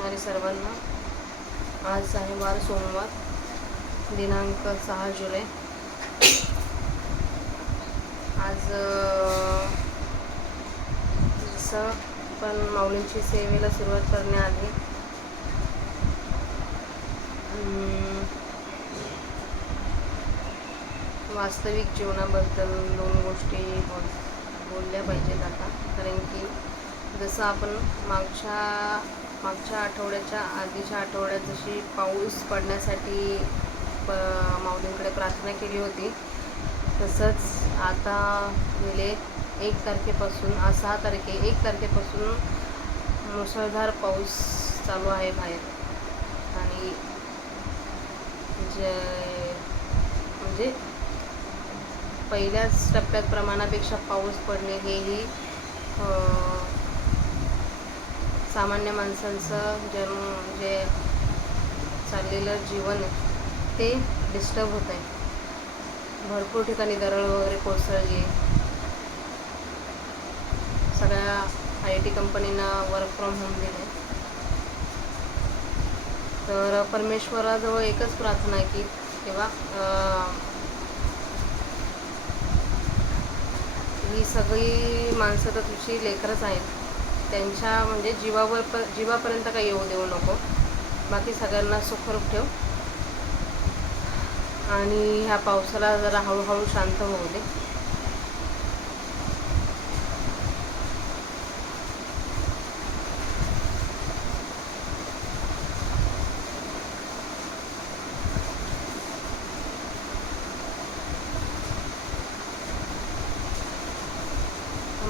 असणारे सर्वांना. आज आहे वार सोमवार, दिनांक 6 जुलै. आज जसं पण माऊलींची सेवेला सुरुवात करण्याआधी वास्तविक जीवनाबद्दल 2 गोष्टी बोलल्या पाहिजेत आता. कारण की जसं आपण मागच्या आठवड्याच्या आधीच्या आठवड्यात जशी पाऊस पडण्यासाठी माऊलींकडे प्रार्थना केली होती, तसंच आता गेले 1 तारखेपासून 1 तारखेपासून मुसळधार पाऊस चालू आहे बाहेर. आणि म्हणजे पहिल्याच टप्प्यात प्रमाणापेक्षा पाऊस पडणे हेही सामान्य माणसांचं जे चाललेलं जीवन ते डिस्टर्ब होत आहे. भरपूर ठिकाणी दरड वगैरे कोसळली. सगळ्या IT कंपनींना वर्क फ्रॉम होम दिले. तर परमेश्वराजवळ एकच प्रार्थना आहे की तेव्हा ही सगळी माणसं तर तुझी लेकरच आहेत, त्यांच्या म्हणजे जीवापर्यंत काही येऊ देऊ नको. बाकी सगळ्यांना सुखरूप ठेव आणि ह्या पावसाला जरा हळूहळू शांत होऊ दे.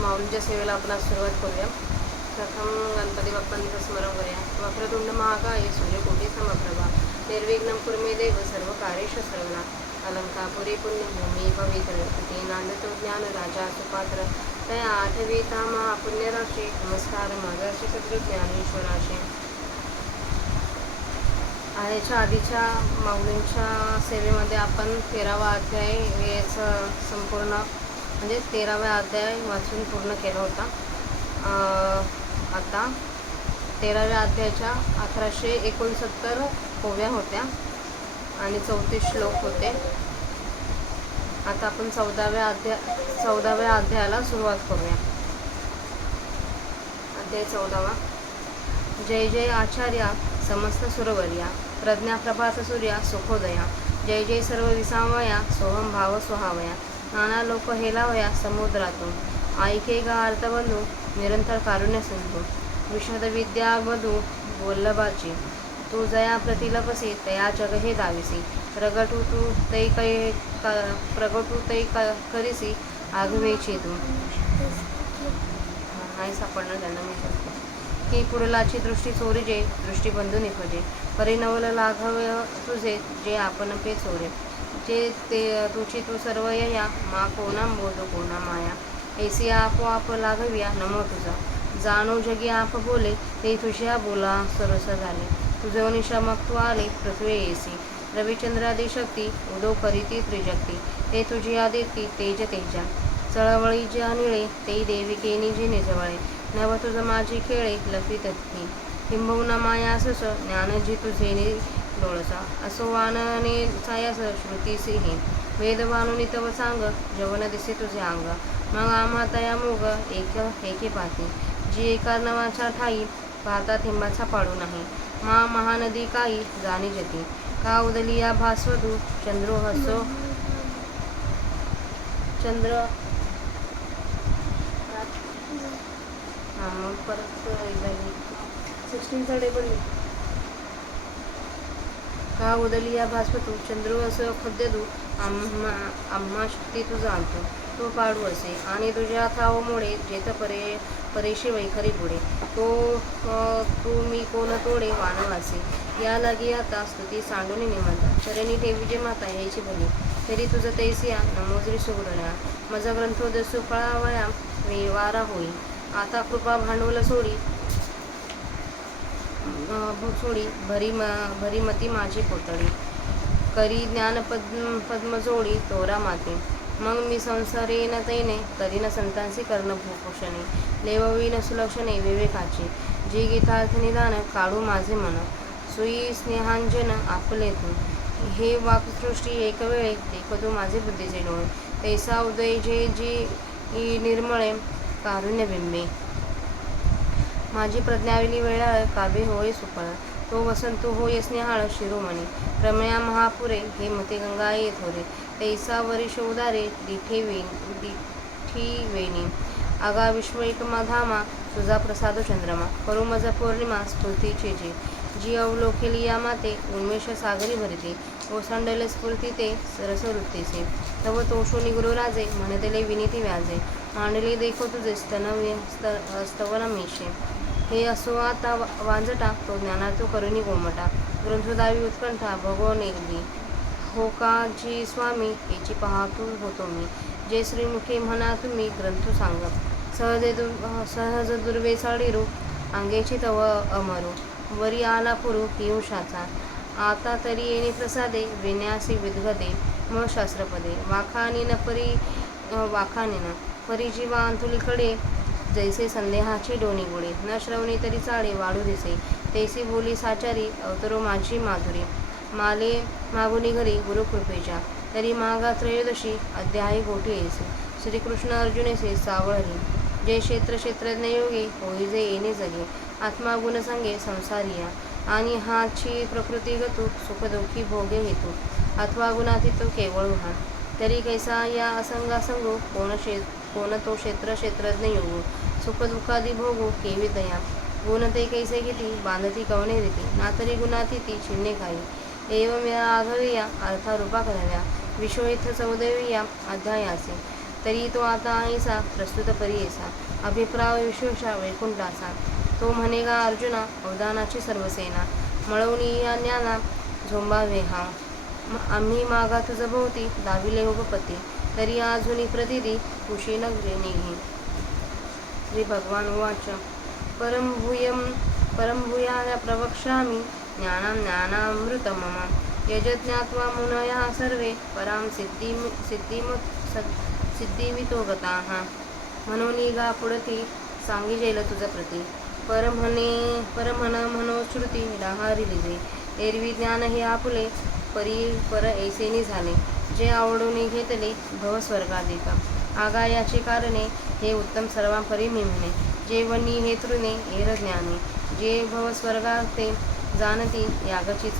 माऊलींच्या सेवेला आपण आज सुरुवात करूया. प्रथम गणपती बाप्पांचं स्मरण करूया. वक्रतुंड महाकाय सूर्यकोटी समप्रभा निर्विघ्नं कुरु देव सर्व कार्येषु सर्वदा अलंकापुरी पुण्यभूमी पवित्र ते नांदतो ज्ञान राजा सुपात्र तया आठवीता महापुण्यराशी नमस्कार मागाशी सद्गुरू ज्ञानेश्वराशी. याच्या आधीच्या माऊलींच्या सेवेमध्ये आपण 13वा अध्याय याचं संपूर्ण म्हणजे 13व्या अध्याय वाचून पूर्ण केला होता. आता 13व्या अध्यायाच्या 1169 ओव्या होत्या आणि 34 श्लोक होते. आता आपण 14व्या अध्यायाला सुरुवात करूया. अध्याय 14वा. जय जय आचार्या समस्त सुरवर्या प्रज्ञा प्रभात सूर्या सुखोदया जय जय सर्व विसावया सोहम भाव स्वभावया नाना लोक हेलावया समुद्रातून ऐके गा अर्थबंधू निरंतर कारुण्य सिंधू विशद विद्या वधू वल्लभाची तू जया प्रतिलपसी तया जग हे दाविसी प्रगटू तै करिसी आगवेची तू. नाही सापडणार त्यांना मी शकतो की पुढलाची दृष्टी चोरीजे दृष्टीबंधू निखजे परिणवल लाघव तुझे जे आपण पे चोरे जे ते तुझी तू सर्व या मा कोणा बोधो कोणा माया ऐसी आपोआप लाघव्या नमो तुझा जाणो जगी आप बोले ते तुझ्या बोला सरस झाले तुझे निशा मग तू आले पृथ्वी येसी रविचंद्रादी शक्ती उदो करीती त्रिजक्ती ते तुझी आदिती तेज तेजा चळवळी जे अनिळे ते देविकेनी जे निजवळे नव तुझ माझी खेळे लपित ती किंबहुना माया सस ज्ञानजी तुझे डोळसा असो वानने छायास श्रुतीसी हे वेदवानुनी तव सांग जवन दिसे तुझे अंग मग आम्हा तया मोग एके पाती जी एका नवाच्या ठाई पाहता थिंबाचा पाडू नाही मा महानदी काही जाणी जती का उदलिया भास्वतू चंद्रो हसो चंद्र मग परत 16चा टेबल का उदलिया भास्वतू चंद्रो असं खद्यदू आम्हा शक्ती तू जाणतो तो पाडू असे आणि तुझ्या थावमुळे जेथ परेशी वैखरी पुढे तो तू मी कोण तोडे वानवासे या लागी आता स्तुती सांडून निमंता शरणी ठेवीजे माता यायची भली तरी तुझं तैसिया नमोजरी सुगडण्या माझा ग्रंथोदसू फळावया वारा होई आता कृपा भांडवल सोडी भरीमती माझी पोतळी करी ज्ञान पद्मजोडी तोरा माते मग मी संसारेन तैने करीन संतांसी कर्ण भूपोषणे लेववीन सुलक्षणे विवेकाचे जी गीतार्थ निदान काढू माझे मन, सुई स्नेहांजन आपले तू. हे वाक्सृष्टी एकवेळे देखतो माझे बुद्धीचे डोळे, तैसा उदय जे जी निर्मळे कारुण्यबिंबे. माझी प्रज्ञाविली वेळाळ काव्य होय सुफळ, तो वसंत होय स्नेहाळ शिरोमणी. रमया महापुरे हे मते गंगा ये थोरे, तैसा वरिष उदारे दिठी वेणी. आगा विश्वैक धामा तुझा प्रसाद चंद्रमा, करू मज पौर्णिमा स्फूर्तीचे जे. जी अवलोकेली या माते उन्मेष सागरी भरते, ओसांडले स्फूर्ती ते सरस वृत्तीचे. तव तोषो निगुरु राजे म्हणतले विनीती व्याजे, मांडले देखो तुझे स्तवनमीशे. हे असो आता वांजटा तो ज्ञानार्थ करुणी गोमटा, ग्रंथोदावी उत्कंठा भगो नेली. हो का जी स्वामी याची पाहतो होतो मी, जे श्रीमुखे म्हणा तुम्ही ग्रंथ सांग. सहज दुर्वेसाळीरू अंगेची तव अमरू, वरी आला पुरू पियुषाचा. आता तरी येणे प्रसादे विन्यासी विद्गते, म शास्त्रपदे. वाखानीन परी जीवा अंतुलीकडे, जैसे संदेहाचे डोनी गोडे. न श्रवणी तरी चाळे वाढू दिसे, तैसी बोली साचारी अवतरो माझी माधुरी. माले मागुनी घरी गुरुकृपेच्या, तरी मागा त्रयोदशी अध्यायी गोठी येसे. श्रीकृष्ण अर्जुनेसे सावळरी, जे क्षेत्र क्षेत्रज्ञ योगे होईजे येणे जगे. आत्मा गुण सांगे संसारिया, आणि हाची प्रकृती गतू सुख दुःखी भोगे हेतू. अथवा गुणातीत केवळ भान, तरी कैसा या असंगासंगो कोण तो क्षेत्र क्षेत्रज्ञ योगू. सुख दुःखादी भोगू केवी दया, गुण ते कैसे किती बांधती कवने रीती. ना तरी गुणातीती छिन्ने काही, एवं या आघविया अर्थारूपा कराव्या. विश्वइथ चौदविया अध्यायासे, तरी तो आता ऐसा प्रस्तुत परियेसा. अभिप्राय विश्वेशा वैकुंठाचा, तो म्हणेगा अर्जुना अवदानाची सर्वसेना. मळवणी या ज्ञाना झोंबावे हा, आम्ही मागा तुझ भोवती दाविले उपपती. तरी अजूनी प्रतिदी कुशी नगरे निघी. श्री भगवान उवाच परम भूया प्रवक्ष्यामि ज्ञानामृतं मम, यज्ज्ञात्वा मुनयः सर्वे परां सिद्धिमितो गताः. म्हणून गा पुढती सांगिजेल तुझ प्रती, परमहन मनोश्रुती डाहारी लिजे. एरवी ज्ञान हे आपुले पर ऐसेनी झाले, जे आवडून घेतले भवस्वर्गाधिका. आगा याचे कारणे हे उत्तम सर्वांपरी मी म्हणे, जे वनी हे तृणे एर ज्ञानी. जे भवस्वर्गाते जाणती यागची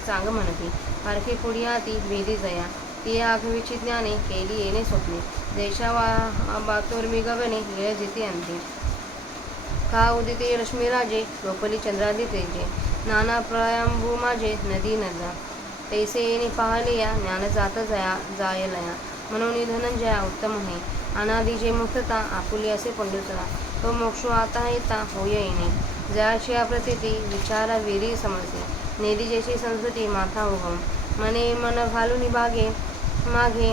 चांग म्हणती, पारखी पुढ्याती भेदी जया. ती आघवीची ज्ञाने केली येणे स्वप्ने, जैशा बातोर्मी गगने येळ जिती अंती. का उदिते रश्मिराजे गोपली चंद्रादी तेजे, नाना प्रयांभू माझे नदी नदा. तैसे येणे पाहले या ज्ञान जात जायलया. म्हणून धनंजया उत्तम हे, अनादि जे मुक्तता आपुली असे पंडुसरा. तो मोक्षो आता येता होय येणे, जयाची अप्रतिती विचारा विरी समजते. नेली जैशी संस्कृती माथा उगम, मने मन घालून मागे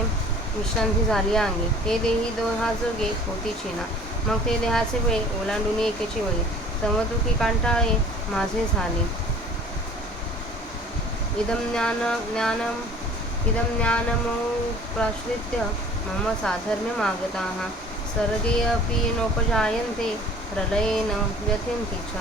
विश्रांती झाली अंगी. ते देही दोहाजोगे होती चिना, मग ते देहाचे वेळ ओलांडून एकेची वेळी. समतुकी कांटाळे माझे झाले, इदं ज्ञानमुपाश्रित्य मम साधर्म्यमागताः. सर्गे अपि नोपजायन्ते प्रलयेन व्यथन्ति च.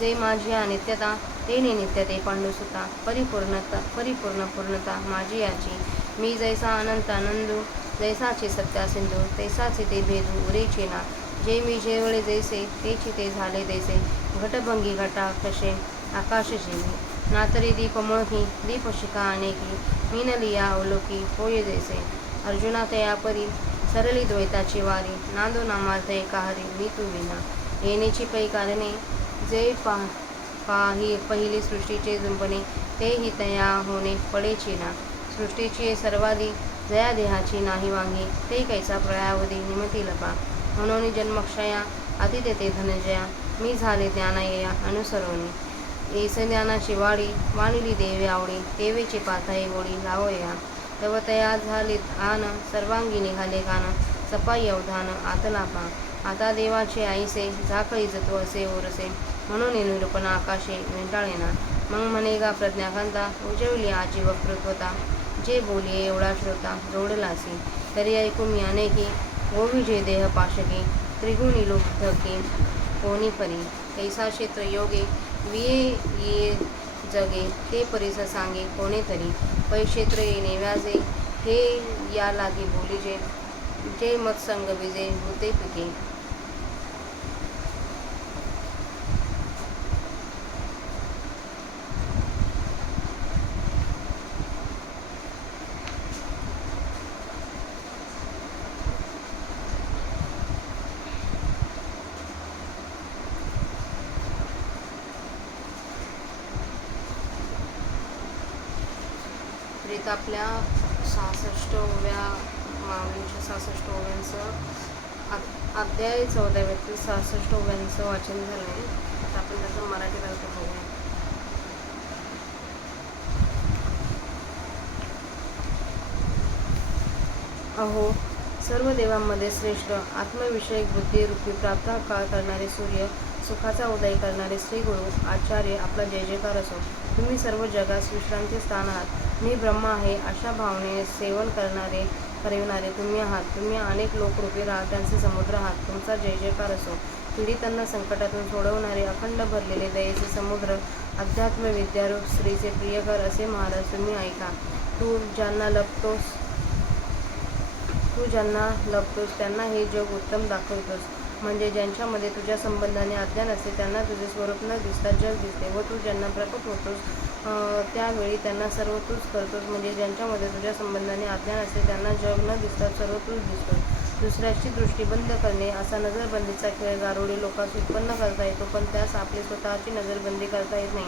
जे माझी अनित्यता तेने नित्यते पांडुसुता, परिपूर्ण पूर्णता माझी याची. मी जैसा अनंत आनंदू, जैसाचे सत्या सिंधू, तैसाचे ते भेदू उरेचे ना. जे मी जेवळे जैसे, तेची ते झाले तैसे. घटभंगी घटा कसे आकाश जेवी, ना तरी दीपमोही दीपशिखा अनेकी. मीनलिया अवलोकी होय जैसे, अर्जुना तया परी सरली द्वैताची वारी. नांदो नामार्थ एकाहरी मी तू विना. येण्याची पै कारणे जे पहिली सृष्टीचे जुंपणे, तेही तया होणे पडेची ना. सृष्टीची सर्वादी जया देहाची नाही वांगी, ते कैसा प्रयावधी निमती लपा. म्हणून जन्मक्षया अतितेते धनंजया, मी झाले ज्ञानायया अनुसरोनी. ऐस ज्ञानाची वाडी वाणिली देवे आवडी, देवेची पाथाई गोडी लावया. तव तया झालीत आन सर्वांगी निघाले कान, सपाई अवधान आतलापा. आता देवाचे आईसे झाकळी जतो असे ओरसे, म्हणून निरूपणा आकाशे वेंटाळेना. मग म्हणेगा प्रज्ञाकांता उजवली आजी वक्तृत्वता. जे बोलिये एवढा श्रोता जोडलासी, तरी ऐकू मी अनेकी. गोविजे देह पाशके त्रिगुणी लुब्धके कोणी परी. कैसा क्षेत्र योगे विये ये जगे ते परिस सांगे कोणीतरी पै क्षेत्र येणे व्याजे हे या लागी बोलीजे जे मत्संग विजे होते पिके. प्रीत आपल्या 66व्या मावळींच्या 66 ओव्यांचं अध्याय 14व्यातील 66 ओव्यांचं वाचन झालं आहे. तर आपण त्याचा मराठी अर्थ बघूया. अहो सर्व देवांमध्ये श्रेष्ठ आत्मविषयक बुद्धिरूपी प्राप्त काळ करणारे सूर्य सुखाचा उदय करणारे श्री गुरु आचार्य आपला जय जयकार असो. तुम्ही सर्व जगास विश्रांती स्थान आहात. मी ब्रह्म आहे अशा भावनेने सेवन करविणारे तुम्ही आहात. तुम्ही अनेक लोकरूपी राहत्यांचे समुद्र आहात. तुमचा जय जयकार असो. पीडितांना संकटातून सोडवणारे अखंड भरलेले दयेचे समुद्र अध्यात्म विद्यारूप श्रीचे प्रियकर असे महाराज तुम्ही ऐका. तू ज्यांना लपतोस त्यांना हे जग उत्तम दाखवतोस. म्हणजे ज्यांच्यामध्ये तुझ्या संबंधाने अज्ञान असते त्यांना तुझे स्वरूप न दिसता जग दिसते व तू ज्यांना प्रकट होतोस त्यावेळी त्यांना सर्व तूच करतोस. म्हणजे ज्यांच्यामध्ये तुझ्या संबंधाने अज्ञान असते त्यांना जग न दिसता सर्व तूच दिसतोस. दुसऱ्याची दृष्टी बंद करणे असा नजरबंदीचा खेळ गारुडी लोकांस उत्पन्न करता येतो, पण त्यास आपली स्वतःची नजरबंदी करता येत नाही.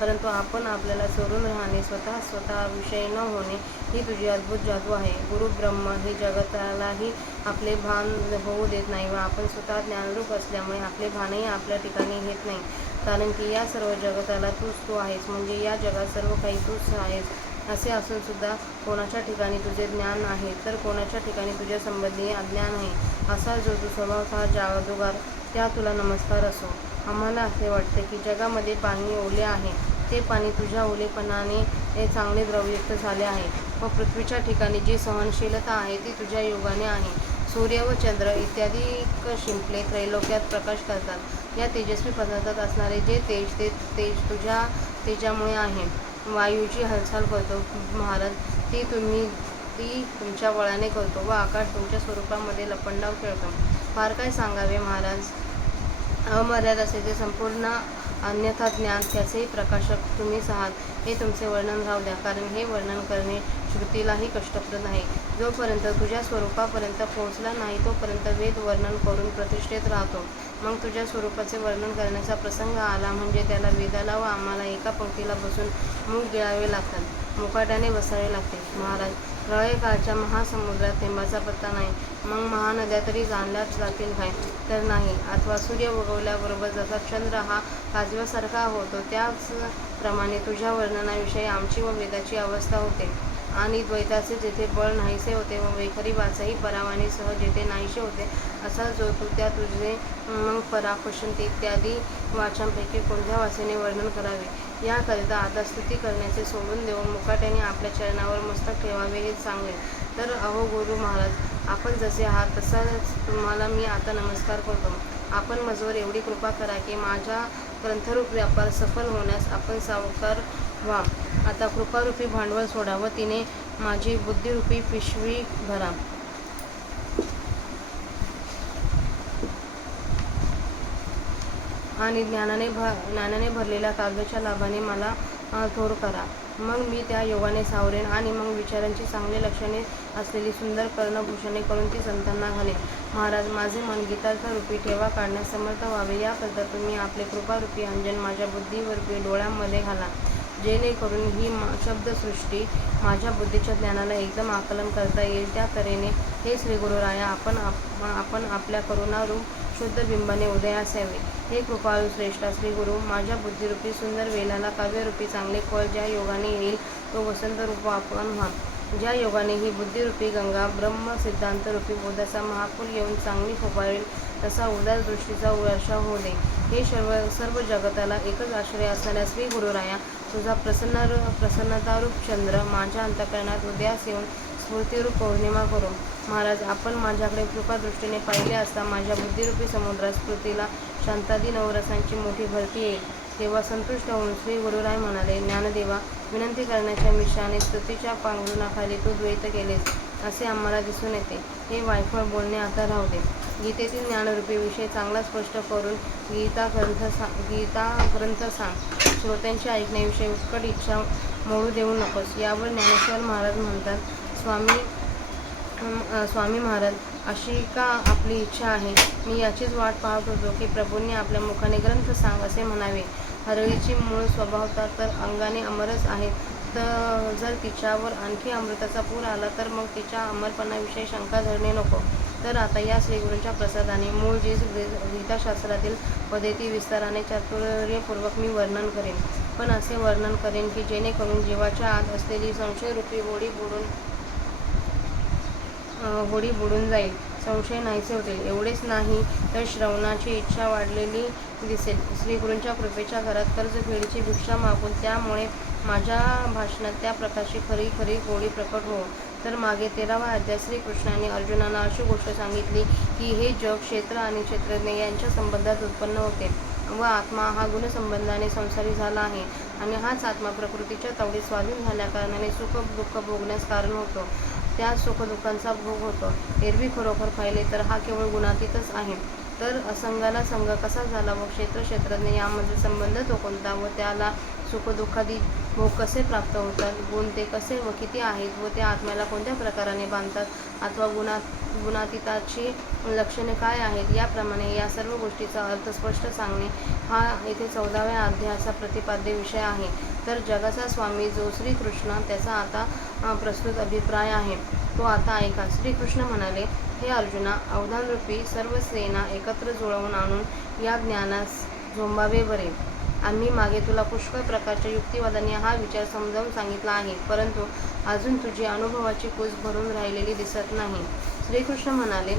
परंतु आपण आपल्याला चोरून राहणे स्वतः विषय न होणे ही तुझी अद्भुत जादू आहे. गुरु ब्रह्म हे जगतालाही आपले भान होऊ देत नाही व आपण स्वतः ज्ञानरूप असल्यामुळे आपले भानही आपल्या ठिकाणी घेत नाही. कारण की या सर्व जगताला तूच तू आहेस. म्हणजे या जगात सर्व काही तूच आहेस. असे असून सुद्धा कोणाच्या ठिकाणी तुझे ज्ञान आहे तर कोणाच्या ठिकाणी तुझ्या संबंधी अज्ञान आहे. असा जो तू स्वभावतः जादूगार त्या तुला नमस्कार असो. आम्हाला असे वाटते की जगामध्ये पाणी ओले आहे. ते पाणी तुझ्या ओलेपणाने चांगले द्रवयुक्त झाले आहे व पृथ्वीच्या ठिकाणी जी सहनशीलता आहे ती तुझ्या योगाने आहे. सूर्य व चंद्र इत्यादी शिंपले त्रैलोक्यात प्रकाश करतात. या तेजस्वी पदार्थात असणारे जे तेज ते तेज तुझ्या तेजामुळे आहे. वायूची हालचाल करतो महाराज ती तुमच्या बळाने करतो व आकाश तुमच्या स्वरूपामध्ये लपंडाव खेळतो. फार काय सांगावे महाराज. अमर्याद असे ते संपूर्ण अन्यथा ज्ञान त्याचेही प्रकाशक तुम्हीच आहात. हे तुमचे वर्णन राहू द्या, कारण हे वर्णन करणे श्रुतीलाही कष्टप्रद आहे. जोपर्यंत तुझ्या स्वरूपापर्यंत पोहोचला नाही तोपर्यंत वेद वर्णन करून प्रतिष्ठेत राहतो. मग तुझ्या स्वरूपाचे वर्णन करण्याचा प्रसंग आला म्हणजे त्याला वेदाला व आम्हाला एका पंक्तीला बसून मुख गिळावे लागतात, मुकाट्याने बसावे लागते. महाराज प्रळयकाळच्या महासमुद्रात थेंबाचा पत्ता नाही. मग महानद्या तरी जाणल्याच जातील काय? तर नाही. अथवा सूर्य उगवल्याबरोबर जसा चंद्र हा काजव्यासारखा होतो त्याचप्रमाणे तुझ्या वर्णनाविषयी आमची व वेदाची अवस्था होते. आणि द्वैताचे जेथे बळ नाहीसे होते व वैखरीवाचाही परावानीसह जेथे नाहीसे होते असा जो तू त्या तुझे मग परापशंती इत्यादी वाचांपैकी कोणत्या वाचेने वर्णन करावे याकरिता आता स्तुती करण्याचे सोडून देऊन मुकाट्याने आपल्या चरणावर मस्तक ठेवावे हे चांगले. तर अहो गुरु महाराज आपण जसे आहात तसाच तुम्हाला मी आता नमस्कार करतो. आपण माझवर एवढी कृपा करा की माझा ग्रंथरूप व्यापार सफल होण्यास आपण सावकार व्हा. आता कृपारूपी भांडवल सोडा व तिने माझी बुद्धिरूपी पिशवी भरा. आणि ज्ञानाने भरलेल्या काव्याच्या लाभाने मला थोर करा. मग मी त्या योगाने सावरेन आणि मग विचारांची चांगली लक्षणे असलेली सुंदर कर्णभूषणे करून ती संतांना घालेन. महाराज माझे मन गीतार्थरूपी ठेवा काढण्यास समर्थ व्हावे याकरिता तुम्ही आपले कृपारूपी अंजन माझ्या बुद्धीरूपी डोळ्यांमध्ये घाला, जेणेकरून ही शब्दसृष्टी माझ्या बुद्धीच्या ज्ञानाला एकदम आकलन करता येईल. त्या तऱ्हेने हे श्री गुरुराया आपण आपल्या करुणारूप शुद्ध बिंबाने उदयास यावे. हे कृपाळू श्रेष्ठा श्री गुरु माझ्या बुद्धिरूपी सुंदर वेलाला काव्यरूपी चांगले फळ ज्या योगाने येईल तो वसंतरूप आपण व्हा. ज्या योगाने ही बुद्धिरूपी गंगा ब्रह्म सिद्धांतरूपी बोधाचा महापूर येऊन चांगली फोपाळेल तसा उदार दृष्टीचा वर्षाव होऊ दे. हे सर्व जगताला एकच आश्रय असणाऱ्या श्री गुरुराया तुझा प्रसन्नतारूप चंद्र माझ्या अंतःकरणात उदयास येऊन स्फूर्तिरूप पौर्णिमा करू. महाराज आपण माझ्याकडे कृपादृष्टीने पाहिले असता माझ्या बुद्धिरूपी समुद्रात स्फूर्तीला शांतादी नवरसांची मोठी भरती येईल. तेव्हा संतुष्ट होऊन श्री गुरुराय म्हणाले, ज्ञानदेवा, विनंती करण्याच्या मिशाने स्तुतीच्या पांघरुणाखाली तू द्वैत केलेस असे आम्हाला दिसून येते. हे वायफळ बोलणे आता राहू दे. गीतेतील ज्ञानरूपी विषय चांगला स्पष्ट करून गीता ग्रंथ सांग. श्रोत्यांच्या ऐकण्याविषयी उत्कट इच्छा मोडू देऊ नकोस. यावर ज्ञानेश्वर महाराज म्हणतात, स्वामी महाराज, अशी का आपली इच्छा आहे? मी याचीच वाट पाहत होतो की प्रभूंनी आपल्या मुखाने ग्रंथ सांग असे म्हणावे. हरळीची मूळ स्वभावता तर अंगाने अमरच आहेत, तर जर तिच्यावर आणखी अमृताचा पूर आला तर मग तिच्या अमरपणाविषयी शंका धरणे नको. तर आता या श्रीगुरूंच्या प्रसादाने मूळ जे गीताशास्त्रातील पद्धती विस्ताराने चातुर्यपूर्वक मी वर्णन करेन. पण असे वर्णन करेन की जेणेकरून जीवाच्या आत असलेली संशयरूपी होडी बुडून जाईल, संशय नाहीसे होतील. एवढेच नाही तर श्रवणाची इच्छा वाढलेली दिसेल. श्रीगुरूंच्या कृपेच्या घरात कर्जफेडीची भिक्षा मागून त्यामुळे माझ्या भाषणात त्या प्रकारची खरी खरी गोडी प्रकट हो. तर मागे 13वा अध्याय श्रीकृष्णाने अर्जुनाला अशी गोष्ट सांगितली की हे जग क्षेत्र आणि क्षेत्रज्ञ यांच्या संबंधात उत्पन्न होते व आत्मा हा गुणसंबंधाने संसारी झाला आहे आणि हाच आत्मा प्रकृतीच्या तावडीत स्वाधीन झाल्याकारणाने सुख दुःख भोगण्यास कारण होतो. त्या सुखदुःखांचा भोग होतो. एरवी खरोखर पाहिले तर हा केवळ गुणातीतच आहे. तर असंगाला संग कसा झाला व क्षेत्रज्ञ यामधील संबंध तो कोणता व त्याला सुखदुःखादी भोग कसे प्राप्त होतात, गुण ते कसे व किती आहेत व त्या आत्म्याला कोणत्या प्रकाराने बांधतात अथवा गुणातीताची लक्षणे काय आहेत, याप्रमाणे या सर्व गोष्टीचा अर्थ स्पष्ट सांगणे हा येथे 14व्या अध्यायाचा प्रतिपाद्य विषय आहे. तर जगाचा स्वामी जो श्रीकृष्ण त्याचा आता प्रस्तुत अभिप्राय आहे तो आता ऐका. श्रीकृष्ण म्हणाले, हे अर्जुना, अवधानरूपी सर्व सेना एकत्र जुळवून आणून या ज्ञानास झोंबावे बरे. आम्ही मागे तुला पुष्कळ प्रकारच्या युक्तिवादाने हा विचार समजावून सांगितला आहे, परंतु अजून तुझी अनुभवाची कूस भरून राहिलेली दिसत नाही. श्रीकृष्ण म्हणाले,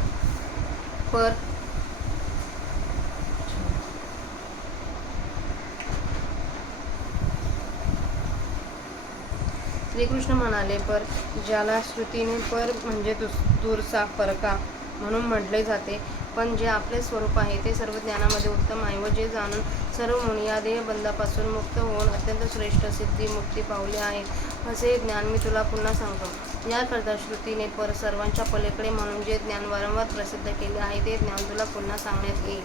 पर ज्याला श्रुतीने पर म्हणजे दूरचा परका म्हणून म्हटले जाते, पण जे आपले स्वरूप आहे ते सर्व ज्ञानामध्ये उत्तम आहे व जे जाणून सर्व मुनी या देहबंधापासून मुक्त होऊन अत्यंत श्रेष्ठ सिद्धी मुक्ती पावले आहे, असे ज्ञान मी तुला पुन्हा सांगतो. याकरता श्रुतीने पर सर्वांच्या पलीकडे म्हणून जे ज्ञान वारंवार प्रसिद्ध केले आहे ते ज्ञान तुला पुन्हा सांगण्यात येईल.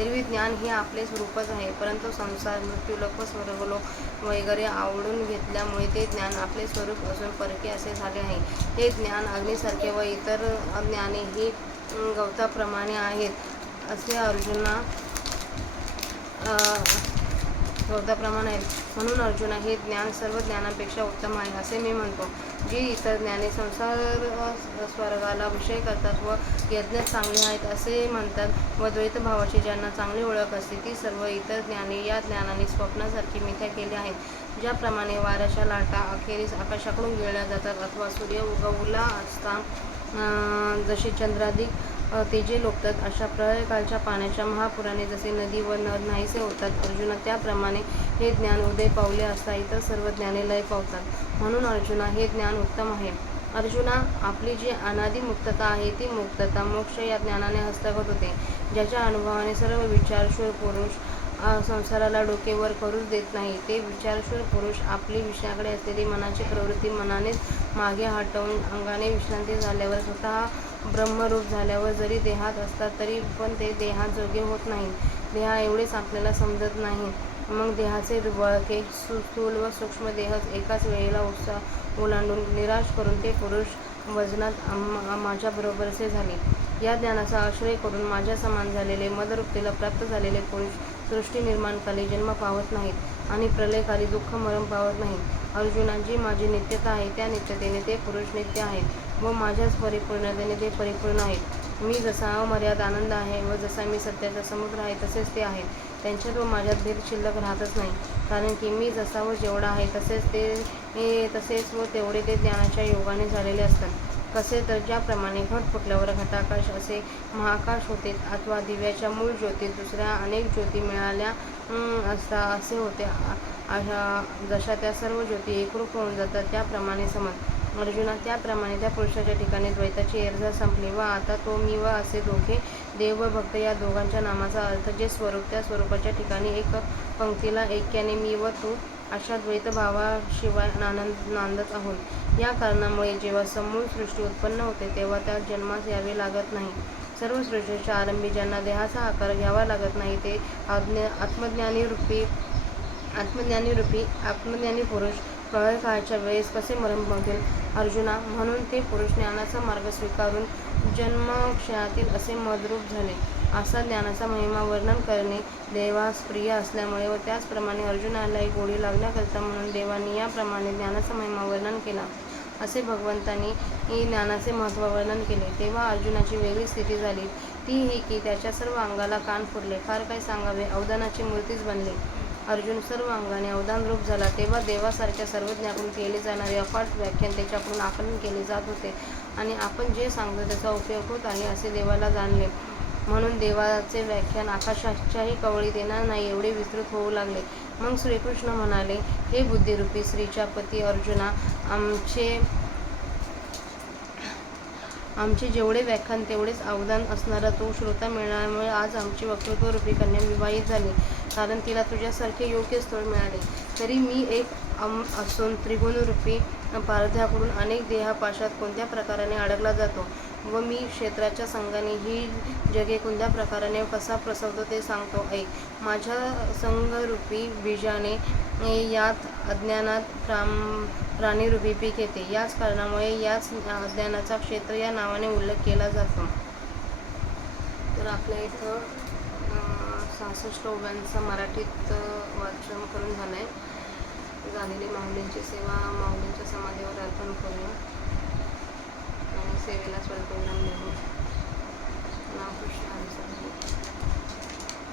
एरवी ज्ञान हे आपले स्वरूपच आहे, परंतु संसार, मृत्यूलोक व स्वर्गलोक वगैरे आवडून घेतल्यामुळे ते ज्ञान आपले स्वरूप असून परके असे झाले आहे. हे ज्ञान अग्नीसारखे व इतर ज्ञाने ही गवताप्रमाणे आहेत असे अर्जुना गवताप्रमाणे आहेत. म्हणून अर्जुना, हे ज्ञान सर्व ज्ञानापेक्षा उत्तम आहे असे मी म्हणतो. जी इतर ज्ञाने संसार स्वर्गाला विषय करतात व यज्ञ चांगले आहेत असे म्हणतात व द्वैतभावाची ज्यांना चांगली ओळख असते ती सर्व इतर ज्ञाने या ज्ञानाने स्वप्नासारखी मिथ्या केली आहेत. ज्याप्रमाणे वाऱ्याच्या लाटा अखेरीस आकाशाकडून गिळल्या जातात अथवा सूर्य उगवला असता जसे चंद्राधिक तेजे लोकतात, अशा प्रलयकालच्या पाण्याच्या महापुराने जसे नदी व नद नाहीसे होतात, अर्जुना, त्याप्रमाणे हे ज्ञान उदय पावले असता इतर सर्व ज्ञाने लय पावतात. म्हणून अर्जुना, हे ज्ञान उत्तम आहे. अर्जुना, आपली जी अनादी मुक्तता आहे ती मुक्तता मोक्ष या ज्ञानाने हस्तगत होते. ज्याच्या अनुभवाने सर्व विचारशूर पुरुष संसाराला डोकेवर करूच देत नाही, ते विचारशूर पुरुष आपली विषयाकडे असलेली मनाची प्रवृत्ती मनानेच मागे हटवून अंगाने विश्रांती झाल्यावर स्वतः ब्रह्मरूप झाल्यावर जरी देहात असतात तरी पण ते देहाजोगे होत नाहीत. देहा एवढेच आपल्याला समजत नाही. मग देहाचे बळके स्थूल व सूक्ष्म देहच एकाच वेळेला ओलांडून निराश करून ते पुरुष वजनात माझ्याबरोबरचे झाले. या ज्ञानाचा आश्रय करून माझ्या समान झालेले मदरूपतेला प्राप्त झालेले पुरुष सृष्टी निर्माणकाली जन्म पावत नाहीत आणि प्रलयकाली दुःख मरण पावत नाहीत. अर्जुना, जी माझी नित्यता आहे त्या नित्यतेने ते पुरुष नित्य आहेत व माझ्याच परिपूर्णतेने ते परिपूर्ण आहेत. मी जसा अमर्याद आनंद आहे व जसा मी सत्याचा समुद्र आहे तसेच ते आहेत. त्यांच्यात व माझ्यात भेद शिल्लक राहतच नाही, कारण की मी जसा व जेवढा आहे तसेच व तेवढे ते ज्ञानाच्या योगाने झालेले असतात. कसे तर ज्याप्रमाणे घट फुटल्यावर घटाकाश असे महाकाश होते अथवा दिव्याच्या मूळ ज्योतीत दुसऱ्या अनेक ज्योती मिळाल्या असता असे होते, जशा त्या सर्व ज्योती एकरूप होऊन जातात त्याप्रमाणे समज. अर्जुना, त्याप्रमाणे त्या पुरुषाच्या ठिकाणी द्वैताची एरझा संपली व आता तो मी व असे दोघे देव व भक्त या दोघांच्या नामाचा अर्थ जे स्वरूप, त्या स्वरूपाच्या ठिकाणी एक पंक्तीला ऐक्याने मी व तू अशा द्वैत भावाशिवाय नांदत आहोत. या कारणामुळे जेव्हा समूळ सृष्टी उत्पन्न होते तेव्हा त्यात जन्मास यावे लागत नाही. सर्व सृष्टीच्या आरंभी ज्यांना देहाचा आकार घ्यावा लागत नाही ते आत्मज्ञानी पुरुष प्रळय काळाच्या वेळेस कसे मरण पावतील अर्जुना? म्हणून ते पुरुष ज्ञानाचा मार्ग स्वीकारून जन्मक्षयातील असे मदरूप झाले. असा ज्ञानाचा महिमा वर्णन करणे देवास प्रिय असल्यामुळे व त्याचप्रमाणे अर्जुनालाही गोडी लागण्याकरिता म्हणून देवांनी याप्रमाणे ज्ञानाचा महिमा वर्णन केला. असे भगवंतांनी ज्ञानाचे महत्त्व वर्णन केले. तेव्हा अर्जुनाची वेगळी स्थिती झाली. ती ही की त्याच्या सर्व अंगाला कान फुटले. फार काय सांगावे, अवधानाची मूर्तीच बनले. अर्जुन सर्व अंगाने अवधान रूप झाला. तेव्हा देवासारख्या सर्वज्ञाकडून केले जाणारे अफाट व्याख्यान त्याच्याकडून आकलन केले जात होते आणि आपण जे सांगतो त्याचा उपयोग होत आहे असे देवाला जाणले. म्हणून देवाचे व्याख्यान आकाशाच्याही कवळीत येणार नाही एवढे विस्तृत होऊ लागले. मग श्रीकृष्ण म्हणाले, हे बुद्धिरूपी स्त्रीच्या पती अर्जुना, आमचे जेवढे व्याख्यान तेवढेच अवधान असणारा तू श्रोता मिळाल्यामुळे आज आमची वक्तृत्वरूपी कन्या विवाहित झाली. कारण तिला तुझ्यासारखे योग्य स्थळ मिळाले. तरी मी एक असून त्रिगुणरूपी पारध्याकडून अनेक देहापाशात कोणत्या प्रकाराने अडकला जातो व मी क्षेत्राच्या संघाने ही जगे कोणत्या प्रकाराने कसा प्रसवतो ते सांगतो, ऐक. माझ्या संघरूपी बीजाने यात अज्ञानात प्राणीरूपी पीक येते. याच कारणामुळे याच अज्ञानाचा क्षेत्र या नावाने उल्लेख केला जातो. तर आपल्या इथं 66 ओव्यांचा मराठीत वाचन करून झालेली माऊलींची सेवा माऊलींच्या समाधीवर अर्पण करूया आणि सेवेला स्वल्पविराम देऊ. नामकृष्ण हरी.